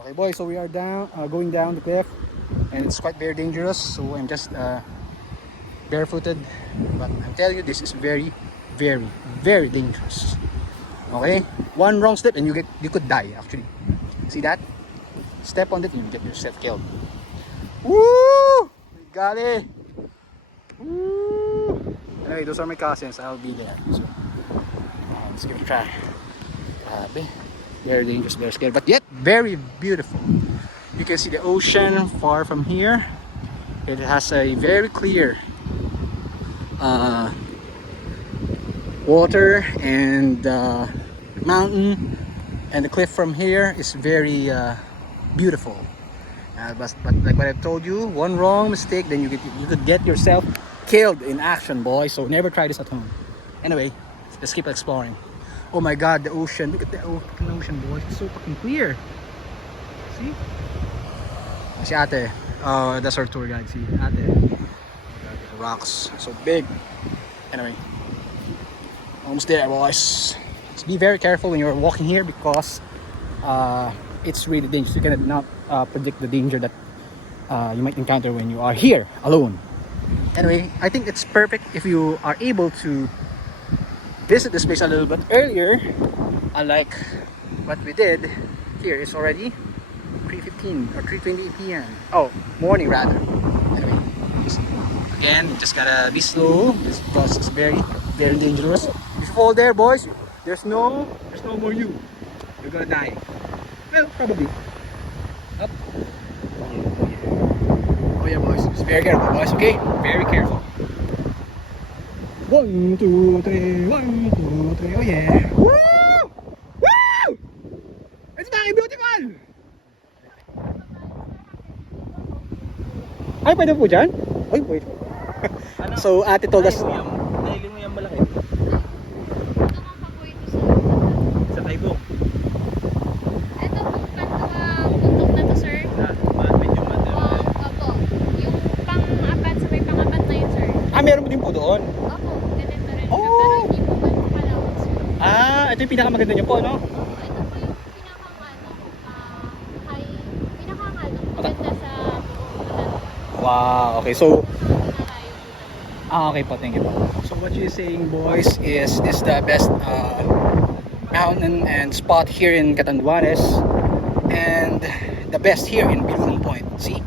Okay, boys. So we are going down the cliff, and it's quite very dangerous. So I'm just barefooted, but I'm telling you, this is very, very, very dangerous. Okay, one wrong step and you could die. Actually, see that? Step on it and you get yourself killed. Woo! Got it. Woo! Anyway, those are my cousins. I'll be there. So, let's give it a try. Grabe. Very dangerous, very scary, but yet very beautiful. You can see the ocean far from here. It has a very clear water, and mountain, and the cliff from here is very beautiful. But like what I told you, one wrong mistake, then you could get yourself killed in action, boys. So never try this at home. Anyway, let's keep exploring. Oh my God, the ocean! Look at the ocean, boys. It's so fucking clear. See? Si Ate. That's our tour guide. See, Ate. The rocks so big. Anyway, almost there, boys. Just be very careful when you're walking here because it's really dangerous. You cannot predict the danger that you might encounter when you are here alone. Anyway, I think it's perfect if you are able to visit this place a little bit earlier. Unlike what we did here, it's already 3:15 or 3:20 p.m. Oh, morning rather. Anyway, again, just gotta be slow because it's very, very dangerous. If you fall there, boys, there's no more you. You're gonna die. Well, probably. Up. Oh yeah, boys. Just very careful, boys. Okay, very careful. 1, 2, 3. 1, 2, 3. Oh yeah. Woo! Woo! It's very beautiful. Ay, pwede po dyan? Ay, wait. So, ate told us. Nailing mo yung malaki. Sa Taibong. Ito pong bundok na to, sir. Medyo madami. Opo. Yung pang-apat, sa may pang-apat na yun, sir. Meron mo din po doon. Opo, ganito rin. Oh! Pero hindi po ba kalawang, sir? Ito yung pinakamaganda niyo po, no? Opo, ito po yung pinakangano, ganda sa buong Wow, okay. So, malayo po. okay po, thank you po. So what you're saying, boys, is this the best mountain and spot here in Catanduanes, and the best here in Bilulong Point. See?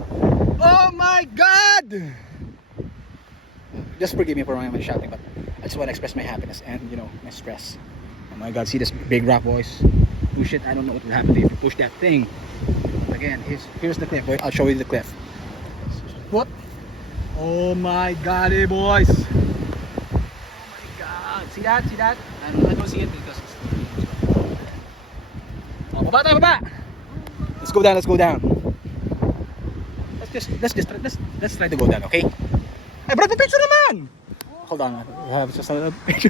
Oh my God! Just forgive me for my shouting, but I just want to express my happiness and, you know, my stress. Oh my God, see this big rock, boys? Push it. I don't know what will happen if you push that thing. Again, here's the cliff, boy. I'll show you the cliff. What? Oh my God, boys! Oh my God! See that? See that? I don't see it because it's... Oh, baba tayo, baba! Let's go down. Let's go down. Let's try to go down, okay? Hey, Brad, picture naman! Hold on, I have just a picture.